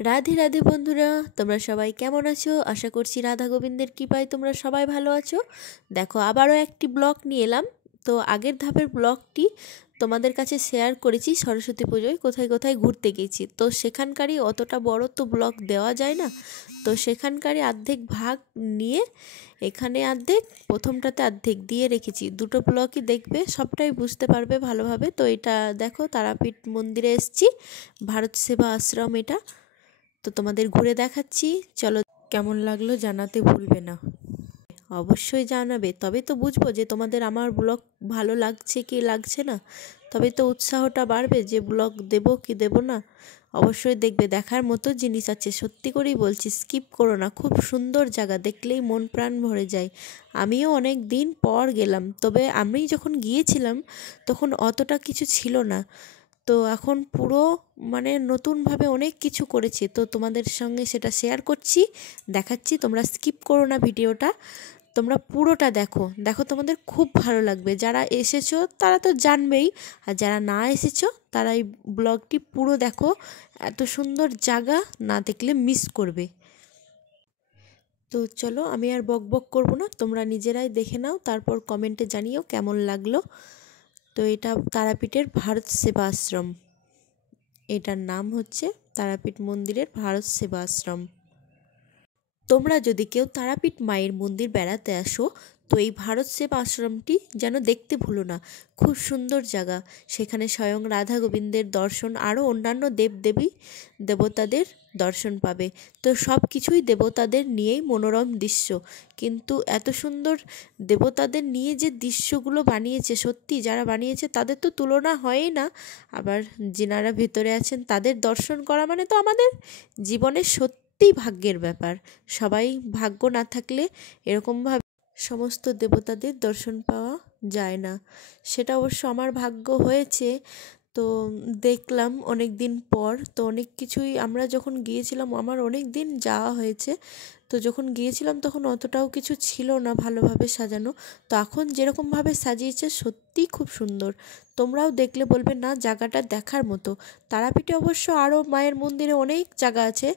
রাধে রাধে বন্ধুরা, তোমরা সবাই কেমন আছো? আশা করছি রাধা গোবিন্দের কৃপায় তোমরা সবাই ভালো আছো। দেখো, আবারও একটি ব্লগ নিয়ে এলাম। তো আগের ধাপের ব্লগটি তোমাদের কাছে শেয়ার করেছি সরস্বতী পুজোয় কোথায় কোথায় ঘুরতে গেছি। তো সেখানকারই অতটা বড় তো ব্লগ দেওয়া যায় না, তো সেখানকারই অর্ধেক ভাগ নিয়ে এখানে অর্ধেক, প্রথমটাতে অর্ধেক দিয়ে রেখেছি। দুটো ব্লগই দেখবে, সবটাই বুঝতে পারবে ভালোভাবে। তো এটা দেখো, তারাপীঠ মন্দিরে এসেছি, ভারত সেবা আশ্রম এটা। তো তোমাদের ঘুরে দেখাচ্ছি, চলো। কেমন লাগলো জানাতে ভুলবে না, অবশ্যই জানাবে, তবে তো বুঝবো যে তোমাদের আমার ব্লগ ভালো লাগছে কি লাগছে না। তবে তো উৎসাহটা বাড়বে যে ব্লগ দেব কি দেব না। অবশ্যই দেখবে, দেখার মতো জিনিস আছে, সত্যি করেই বলছি, স্কিপ করো না। খুব সুন্দর জায়গা, দেখলেই মন প্রাণ ভরে যায়। আমিও অনেক দিন পর গেলাম, তবে আমি যখন গিয়েছিলাম তখন অতটা কিছু ছিল না। তো এখন পুরো মানে নতুনভাবে অনেক কিছু করেছে, তো তোমাদের সঙ্গে সেটা শেয়ার করছি, দেখাচ্ছি। তোমরা স্কিপ করো না ভিডিওটা, তোমরা পুরোটা দেখো। দেখো, তোমাদের খুব ভালো লাগবে। যারা এসেছো তারা তো জানবেই, আর যারা না এসেছো তারা এই ব্লগটি পুরো দেখো। এত সুন্দর জায়গা, না দেখলে মিস করবে। তো চলো, আমি আর বক বক করবো না, তোমরা নিজেরাই দেখে নাও, তারপর কমেন্টে জানিও কেমন লাগলো। তো এটা তারাপীঠের ভারত সেবা আশ্রম, এটার নাম হচ্ছে তারাপীঠ মন্দিরের ভারত সেবা আশ্রম। তোমরা যদি কেউ তারাপীঠ মায়ের মন্দির বেড়াতে আসো, তো এই ভারত সেবা আশ্রমটি যেন দেখতে ভুলো না। খুব সুন্দর জায়গা, সেখানে স্বয়ং রাধা গোবিন্দের দর্শন, আরও অন্যান্য দেবদেবী দেবতাদের দর্শন পাবে। তো সব কিছুই দেবতাদের নিয়েই মনোরম দৃশ্য, কিন্তু এত সুন্দর দেবতাদের নিয়ে যে দৃশ্যগুলো বানিয়েছে, সত্যি যারা বানিয়েছে তাদের তো তুলনা হয়ই না। আবার যিনারা ভেতরে আছেন তাদের দর্শন করা মানে তো আমাদের জীবনের সত্যিই ভাগ্যের ব্যাপার। সবাই ভাগ্য না থাকলে এরকমভাবে সমস্ত দেবতাদের দর্শন পাওয়া যায় না। সেটা অবশ্য আমার ভাগ্য হয়েছে। তো দেখলাম অনেক দিন পর, তো অনেক কিছুই আমরা যখন গিয়েছিলাম, আমার অনেক দিন যাওয়া হয়েছে, তো যখন গিয়েছিলাম তখন অতটাও কিছু ছিল না ভালোভাবে সাজানো। তো এখন যেরকমভাবে সাজিয়েছে সত্যিই খুব সুন্দর। তোমরাও দেখলে বলবে না, জায়গাটা দেখার মতো। তারাপীঠে অবশ্য আরও মায়ের মন্দিরে অনেক জায়গা আছে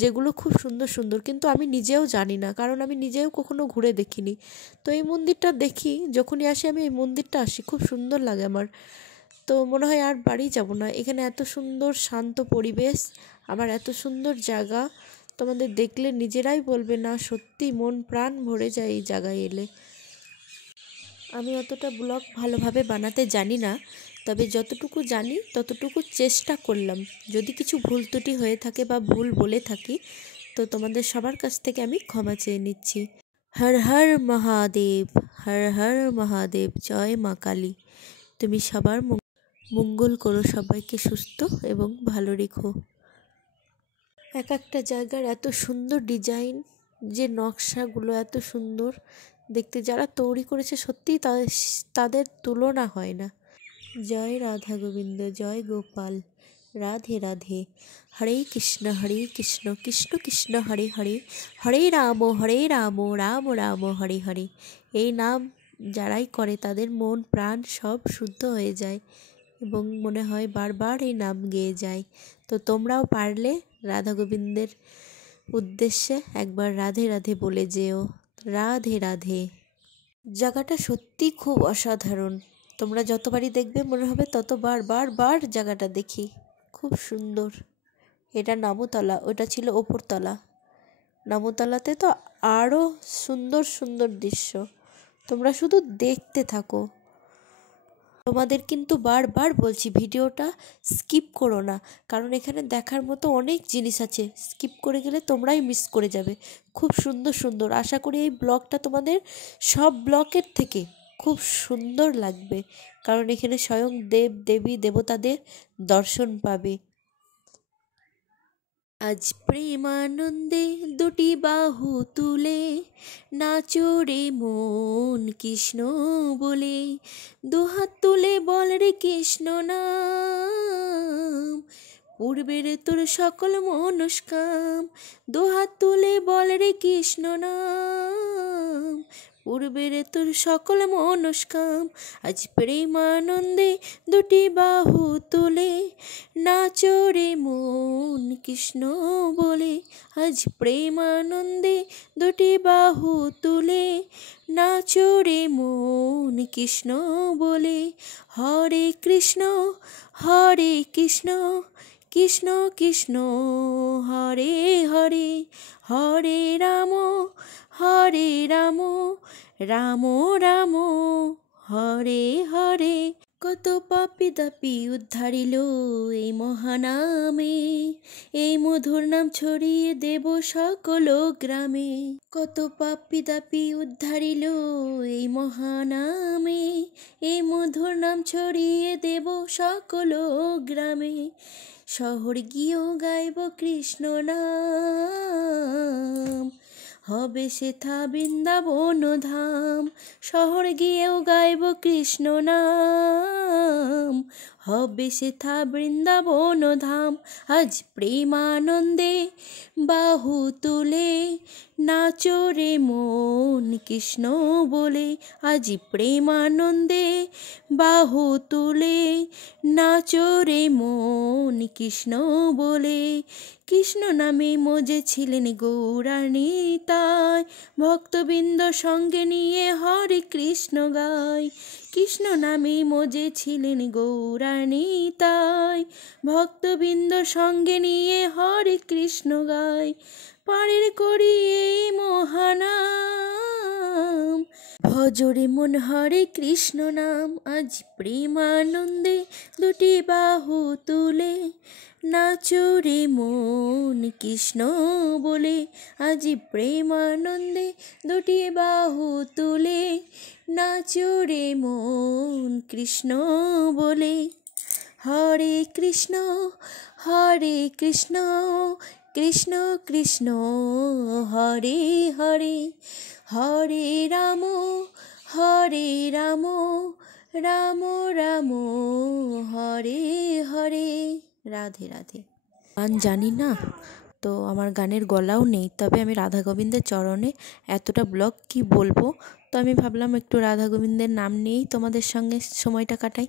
যেগুলো খুব সুন্দর সুন্দর, কিন্তু আমি নিজেও জানি না, কারণ আমি নিজেও কখনো ঘুরে দেখিনি। তো এই মন্দিরটা দেখি, যখনই আসি আমি এই মন্দিরটা আসি, খুব সুন্দর লাগে আমার। তো মনে হয় আর বাড়ি যাব না, এখানে এত সুন্দর শান্ত পরিবেশ, আবার এত সুন্দর জায়গা। তোমাদের দেখলে নিজেরাই বলবে না, সত্যি মন প্রাণ ভরে যায় এই জায়গায় এলে। আমি অতটা ব্লগ ভালোভাবে বানাতে জানি না, তবে যতটুকু জানি ততটুকু চেষ্টা করলাম। যদি কিছু ভুল ত্রুটি হয়ে থাকে বা ভুল বলে থাকি, তো তোমাদের সবার কাছ থেকে আমি ক্ষমা চেয়ে নিচ্ছি। হর হর মহাদেব, হর হর মহাদেব, জয় মা কালী। তুমি সবার মঙ্গল করো, সবাইকে সুস্থ এবং ভালো রেখো। এক একটা জায়গার এত সুন্দর ডিজাইন, যে নকশাগুলো এত সুন্দর দেখতে, যারা তৈরি করেছে সত্যিই তাদের তুলনা হয় না। জয় রাধা গোবিন্দ, জয় গোপাল, রাধে রাধে। হরে কৃষ্ণ কৃষ্ণ কৃষ্ণ হরে হরে, হরে রাম রাম রাম হরে হরে। এই নাম যারাই করে তাদের মন প্রাণ সব শুদ্ধ হয়ে যায় এবং মনে হয় বারবার এই নাম গেয়ে যায়। তো তোমরাও পারলে রাধা গোবিন্দের উদ্দেশ্যে একবার রাধে রাধে বলে যেও। রাধে রাধে। জায়গাটা সত্যি খুব অসাধারণ, তোমরা যতবারই দেখবে মনে হবে ততবার বার জায়গাটা দেখি। খুব সুন্দর। এটা নামতলা, ওটা ছিল ওপরতলা। নামতলাতে তো আরও সুন্দর সুন্দর দৃশ্য, তোমরা শুধু দেখতে থাকো। তোমাদের কিন্তু বারবার বলছি, ভিডিওটা স্কিপ করো না, কারণ এখানে দেখার মতো অনেক জিনিস আছে, স্কিপ করে গেলে তোমরাই মিস করে যাবে। খুব সুন্দর সুন্দর, আশা করি এই ব্লগটা তোমাদের সব ব্লগের থেকে খুব সুন্দর লাগবে, কারণ এখানে স্বয়ং দেব দেবী দেবতাদের দর্শন পাবে। আজ প্রেমানন্দে দুটি বাহু তুলে নাচো রে মন কৃষ্ণ বলে, দুহাত তুলে বল রে কৃষ্ণ নাম, পূর্বের তোর সকল মনস্কাম। দুহাত তুলে বল রে কৃষ্ণ নাম, পূর্বের তোর সকল মনস্কাম, আজ প্রেমানন্দে দুটি বাহু তুলে নাচো রে মন কৃষ্ণ বলে। আজ প্রেমানন্দে দুটি বাহু তুলে নাচো রে মন কৃষ্ণ বলে। হরে কৃষ্ণ কৃষ্ণ কৃষ্ণ হরে হরে, হরে রাম রাম রাম হরে হরে। কত পাপী তাপী উদ্ধারিল এই মহানামে, এই মধুর নাম ছড়িয়ে দেব সকল গ্রামে। কত পাপী তাপী উদ্ধারিল এই মহানামে, এই মধুর নাম ছড়িয়ে দেব সকল গ্রামে। শহর গিয়েও গাইব কৃষ্ণ নাম, হবে সেথা বৃন্দাবন ধাম। শহর গিয়েও গাইব কৃষ্ণ নাম, হবে সেথা বৃন্দাবন ধাম। আজ প্রেমানন্দে বাহু তুলে নাচো রে মন কৃষ্ণ বলে। আজ প্রেমানন্দে বাহু তুলে নাচো রে মন কৃষ্ণ বলে। কৃষ্ণ নামে মজেছিলেন গৌরানিতাই, ভক্তবৃন্দ সঙ্গে নিয়ে হরে কৃষ্ণ গায়। কৃষ্ণ নামে মজেছিলেন গৌরানিতাই, ভক্তবৃন্দ সঙ্গে নিয়ে হরে কৃষ্ণ গায়। পারের করি এই মহানাম, ভজরে মন হরে কৃষ্ণ নাম। আজ প্রেমানন্দে দুটি বাহু তুলে নাচো রে মন কৃষ্ণ বলে। আজ প্রেমানন্দে দুটি বাহু তুলে নাচো রে মন কৃষ্ণ বলে। হরে কৃষ্ণ কৃষ্ণ কৃষ্ণ হরে হরে, হরে রাম রাম রাম হরে হরে। রাধে রাধে। গান জানি না তো আমার গানের গলাও নেই, তবে আমি রাধা গোবিন্দের চরণে এতটা ব্লগ কি বলবো, তো আমি ভাবলাম একটু রাধা গোবিন্দের নাম নিয়েই তোমাদের সঙ্গে সময়টা কাটাই।